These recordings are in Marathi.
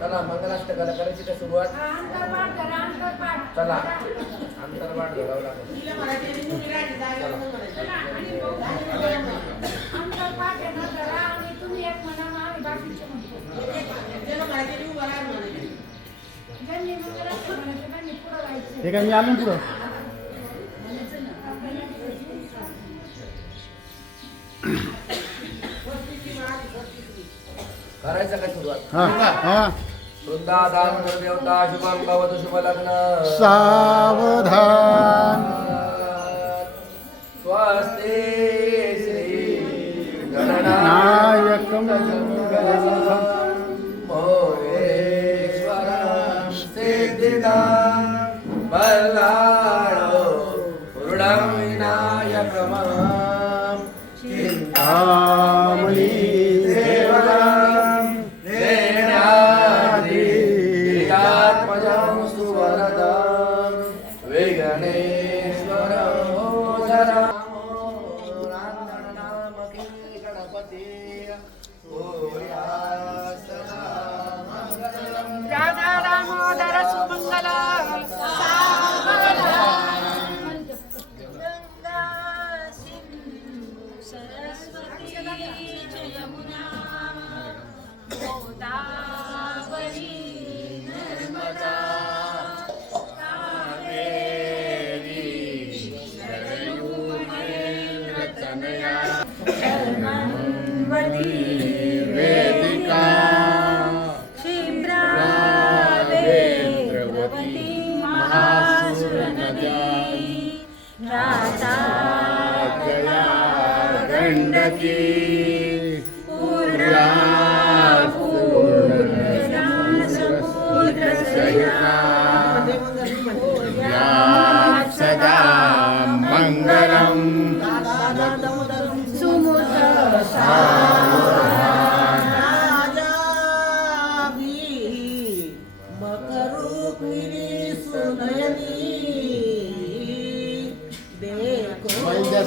चला मंगलाष्टकाला करायची का सुरुवात? चला अंतर्वाट घडावं लागेल. हे काय मी आलो पुढं करायचं का सुरुवात? हा हा वृंदादान देवता शुभं भवतु शुभ लग्न सावधान स्वस्ति श्री नायकं मोरेश्वरं सिद्धिदां बल्लाळो पूर्णं विनायकमं चिंतामणी सेवकं ध्यात्मजं सुवरदं विघ्नेश्वरं रामनामकी गणपति राधा दामोदर सुमंगल गंगा सिंधु सरस्वती यमुना गोदावरी नर्मदा कावेरी सरयू महेन्द्रतनया शर्मन्वती वेदिका गंडकी पूर्णा समुद्र सदा मंगलम सुमुद्र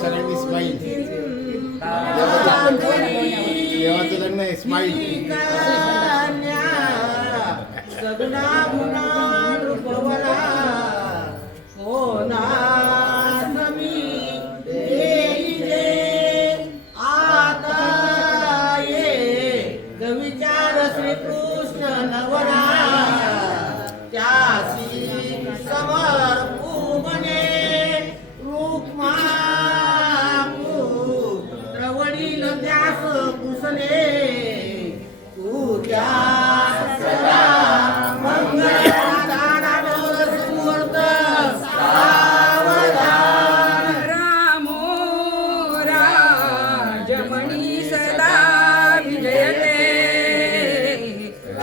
सगळ्यांनी स्माईल देवाचं लग्न आहे स्माईल सगुणा गुणा रूपवला हो नामी देईले आता ये गविचार श्रीकृष्ण नवरा त्यासी समर्पू म्हणे रूपमा द्रवणील त्यास कुसले तू त्या सदा मंगळादानामूर्त सावधान रामो राजमणी सदा विजयते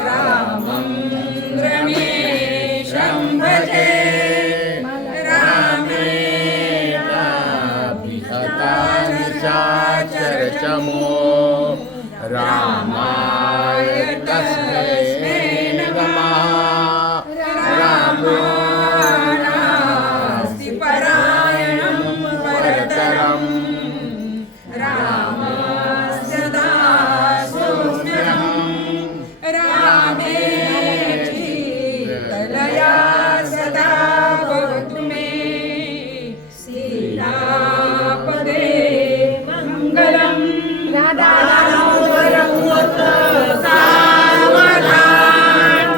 रामं रमेशं भजे चर्चमो रामाय तस्मै नमः रामो नास्ति परायणं परतरं रामस्य दासोऽस्म्यहं रामे चित्तलया सदा भवतु मे सीतापदे मंगलम राधा दामोदरं सावधान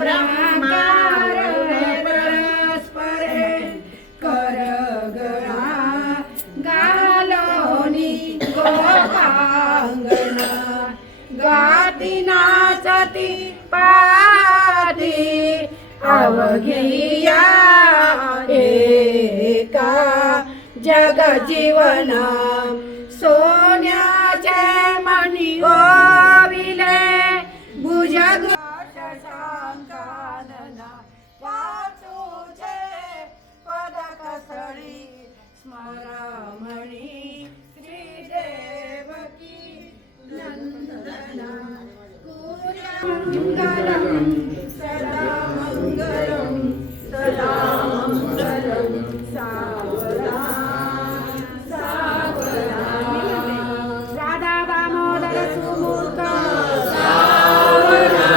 ब्रह्मकार परस्परे करगणा गालोनी गोपांगना गाती नाचती पाठी अवघिया एका जगजीवना सोन्याचे मणी ओविले भुजग शशांकानना पाचूचे पदकसळी स्मरमणी श्रीदेवकी नंदना कुर्यमंगलम सदा मंगलम सदा मंगलम सावधान सावधान राधा दामोदर सुमूर्त सावधान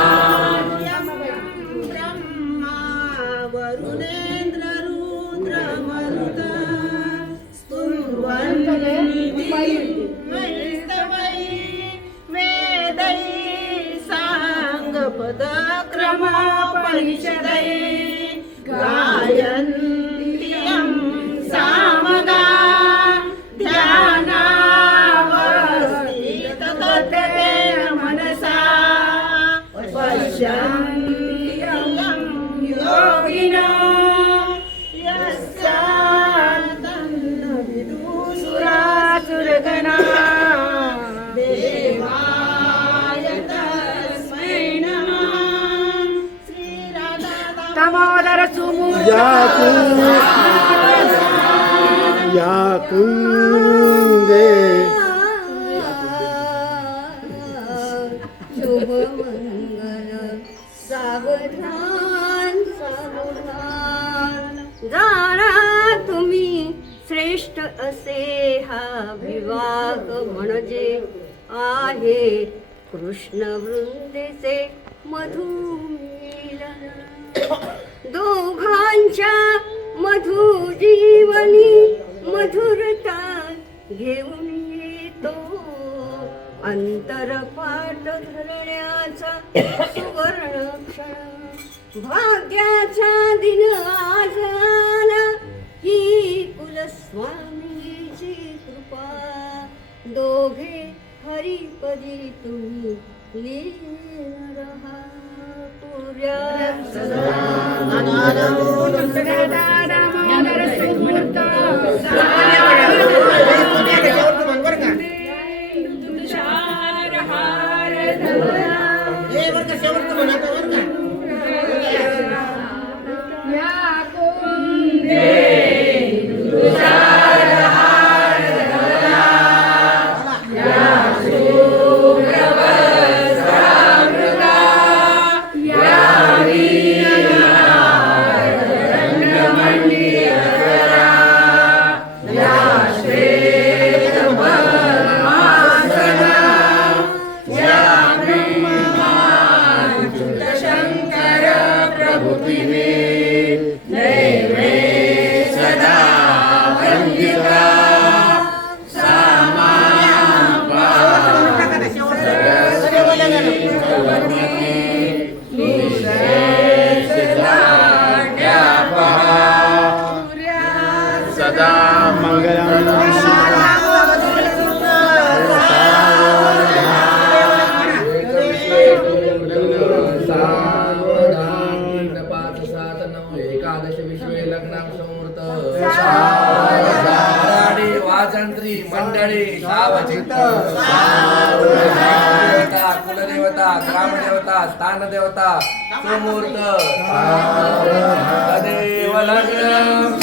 पदक्रमपरिषदे गायन्त्यं सामगा ध्यानावस्थित तत्तेन मनसा पश्यन्त्यं योगिनो यस्यान्तन्न विदुसुरासुरगणा देवाय तस्मै नमः श्रीराधा दामोदर या कुंदे शुभमंगल सावधान सावधान जाणा तुम्ही श्रेष्ठ असे हा विवाह म्हणजे आहे कृष्ण वृंदेचे मधुमिलन दोघांच्या मधुजीवनी मधुरता घेऊन येतो अंतरपाठ धरण्याचा सुवर्ण क्षण भाग्याचा दिन आज आला ही कुलस्वामीची कृपा दोघे हरिपदी तुम्ही लीन रहा पुऱ्या शेवटचं म्हणतो बरं का सदा मंगलम एकादश विश्वे लग्नाम समूर्त वाजंत्री मंडळी सावचित कुलदेवता ग्रामदेवता स्थानदेवता सुमूर्त तदेव लग्नम